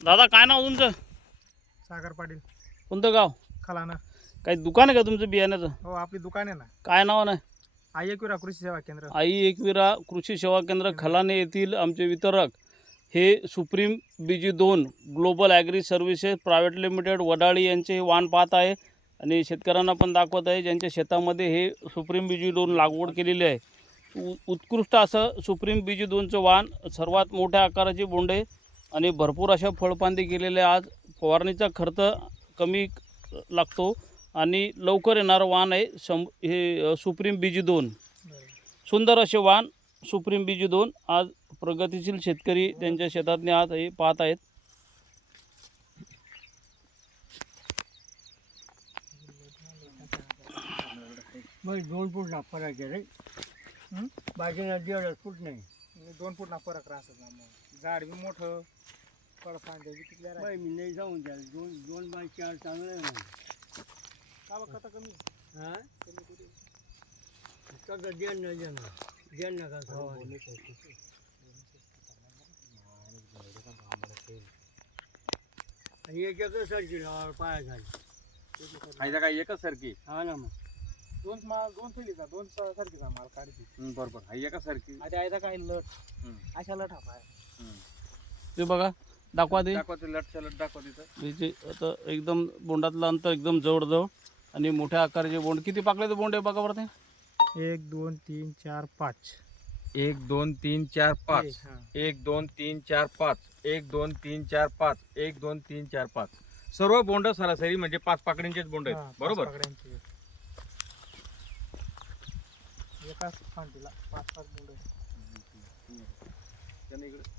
दादा काय नाव तुमचं? सागर पाटील, कोणतं गाव? खलाना. काही दुकान आहे का तुमचं बियाण्याचं? हो, आपली दुकान आहे ना. काय नाव आहे? आई एकविरा कृषी सेवा केंद्र. आई एकविरा कृषी सेवा केंद्र खलाने येथील आमचे वितरक हे Supreme BG2 Global Agri Services Private Limited Wadali यांचे हे वाण पाहत आहे आणि शेतकऱ्यांना पण दाखवत आहे ज्यांच्या शेतामध्ये हे सुप्रीम BG2 लागवड केलेली आहे. उत्कृष्ट असं सुप्रीम BG2चं वाण, सर्वात मोठ्या आकाराची बोंडे आणि भरपूर अशा फळपांदी केलेले. आज फवारणीचा खर्च कमी लागतो आणि लवकर येणारं वाण आहे हे सुप्रीम BG2. सुंदर असे वाण सुप्रीम BG2 आज प्रगतिशील शेतकरी त्यांच्या शेतातने आज हे पाहत आहेत. मग 2 फूट ना फरक आहे रे. बाकी नदी 2 फूट नाही. 2 फूट ना फरक राहत ना. मग झाड बी मोठं, फळफांद्याची किती बाई मी नाही जाऊन द्या 2 बाय 4 चांगलं आहे ना. का बघ आता कमी हां कमी कुठे सगळं देण नाही देणार नका आणि एक सारखी पाया झाली फायदा काय एकच सारखी. हा ना. मग दोन थैलीचा 2 सारखीचा माल काढते. बरोबर हा एकच सारखी. आता आहे काही लट अशा लट हा पाय. ते बघा, दाखवा ते. दाखवा ते लटच्या लट दाखवा तिथं. म्हणजे आता एकदम बोंडातलं अंतर एकदम जवळजवळ आणि मोठ्या आकाराचे बोंड. किती पाकळे ते बोंड आहे बघा बरं ते. 1 2 3 4 5. 1 2 3 4 5. हा. 1 2 3 4 5. 1 2 3 4 5. 1 2 3 4 5. सर्व बोंड सरासरी म्हणजे 5 पाकळींचेच बोंड हा, आहेत. 5 बरोबर. पकड्यांची. एकाच फांदीला 5 बोंड. त्याने इकडे